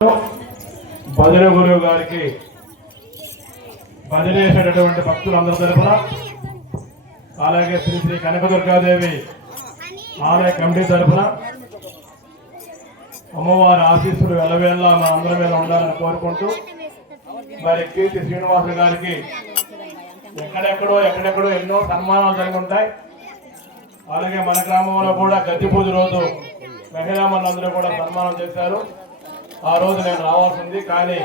భజన గురువు గారికి భజన చేసేటటువంటి భక్తులందరి తరఫున, అలాగే శ్రీ శ్రీ కనకదుర్గాదేవి ఆలయ కమిటీ తరఫున అమ్మవారి ఆశీస్సులు ఎల్లవేళ్ళ మన అందరి మీద ఉండాలని కోరుకుంటూ, మరి కీర్తి శ్రీనివాస గారికి ఎక్కడెక్కడో ఎన్నో సన్మానాలు జరిగి ఉంటాయి. అలాగే మన గ్రామంలో కూడా గద్దె పూజ రోజు మహిళా మనందరూ కూడా సన్మానం చేశారు. ఆ రోజు నేను రావాల్సింది, కానీ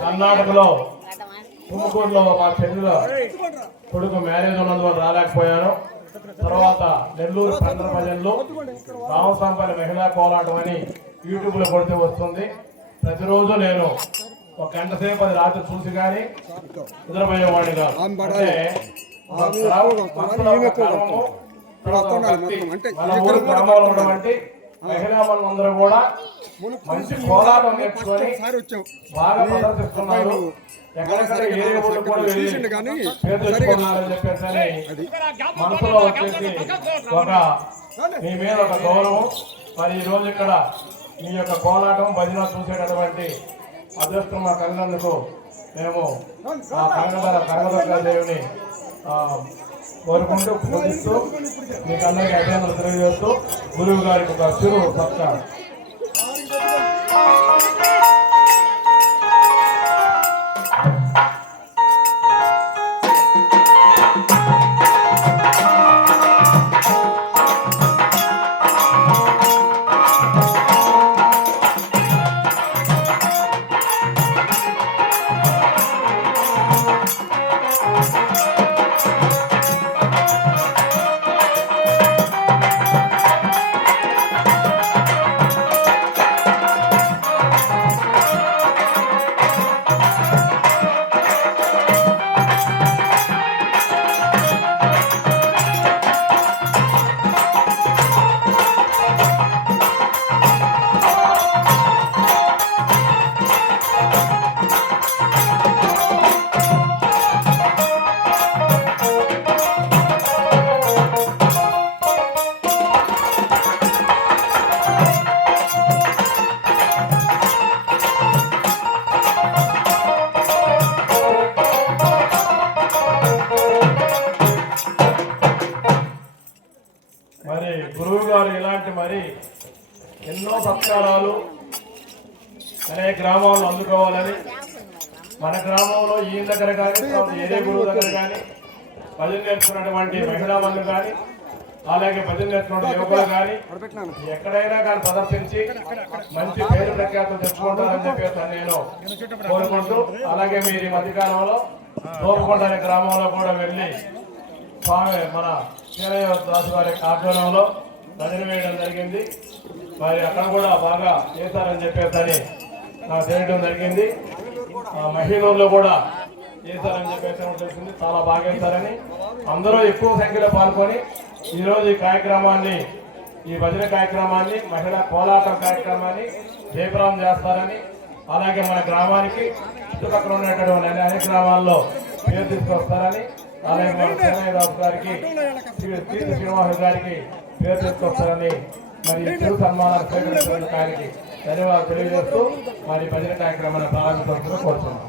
కర్ణాటకలో తుమ్మకూరులో మా చెల్లెల కొడుకు మ్యారేజ్ ఉన్నందువల్ల రాలేకపోయాను. తర్వాత నెల్లూరు చంద్ర భజన్లు రామసాంపల్లి మహిళా కోలాటం అని యూట్యూబ్లో కొడితే వస్తుంది. ప్రతిరోజు నేను ఒక గంట సేపు అది రాత్రి చూసి కానీ నిద్రపోయేవాడిని కాదు. అంటే మన ఊరు గ్రామంలో ఉన్నటువంటి మహిళా వాళ్ళందరూ కూడా మంచి కోలాటం నేర్చుకొని బాగా ప్రదర్శిస్తున్నారు. ఎక్కడెక్కడ ఏరియా కూడా పేరు తెచ్చుకున్నారని చెప్పేసి మనసులో వచ్చేసి ఒక మీ మీద ఒక గౌరవం. మరి ఈ రోజు ఇక్కడ మీ యొక్క కోలాటం భజన చూసేటటువంటి అదృష్టం మాకు కలిగినందుకు మేము ఆ కనకదుర్గా దేవుని కోరుకుంటూ పూజిస్తూ మీకు అందరికీ అభినందనలు తెలియజేస్తూ గురువు గారికి ఒక చిరు సత్కారం. మరి గురువు గారు ఇలాంటి మరి ఎన్నో సత్కారాలు అనేక గ్రామాల్లో అందుకోవాలని, మన గ్రామంలో ఈ దగ్గర కానీ ఏదే గురువు దగ్గర కానీ భజన నేర్చుకున్నటువంటి మహిళా వాళ్ళు కానీ, అలాగే భజన నేర్చుకున్న యువకులు కానీ ఎక్కడైనా కానీ ప్రదర్శించి మంచి పేరు ప్రఖ్యాతులు తెచ్చుకుంటారని చెప్పేసి నేను కోరుకుంటూ, అలాగే మీరు ఈ మధ్యకాలంలో తోలుకొండ అనే గ్రామంలో కూడా వెళ్ళి స్వామి మన దాసు వారి ఆధ్వర్యంలో భజన వేయడం జరిగింది. మరి అక్కడ కూడా బాగా చేశారని చెప్పేసి నాకు తెలియడం జరిగింది. మహిళల్లో కూడా చేశారని చెప్పేసి తెలిసింది. చాలా బాగా చేశారని అందరూ ఎక్కువ సంఖ్యలో పాల్గొని ఈరోజు ఈ కార్యక్రమాన్ని, ఈ భజన కార్యక్రమాన్ని, మహిళా కోలాటం కార్యక్రమాన్ని జయప్రదం చేస్తారని, అలాగే మన గ్రామానికి చుట్టుపక్కల ఉన్నటువంటి అన్ని గ్రామాల్లో పేరు తీసుకొస్తారని, అలాగే మన సేనారావు గారికి, శ్రీనివాస గారికి పేరు తీసుకొస్తారని, మరి చిరు సన్మానాలు స్వీకరించిన గారికి ధన్యవాదాలు తెలియజేస్తూ మరి భజన కార్యక్రమాన్ని ప్రారంభించాల్సిందిగా కోరుతున్నాం.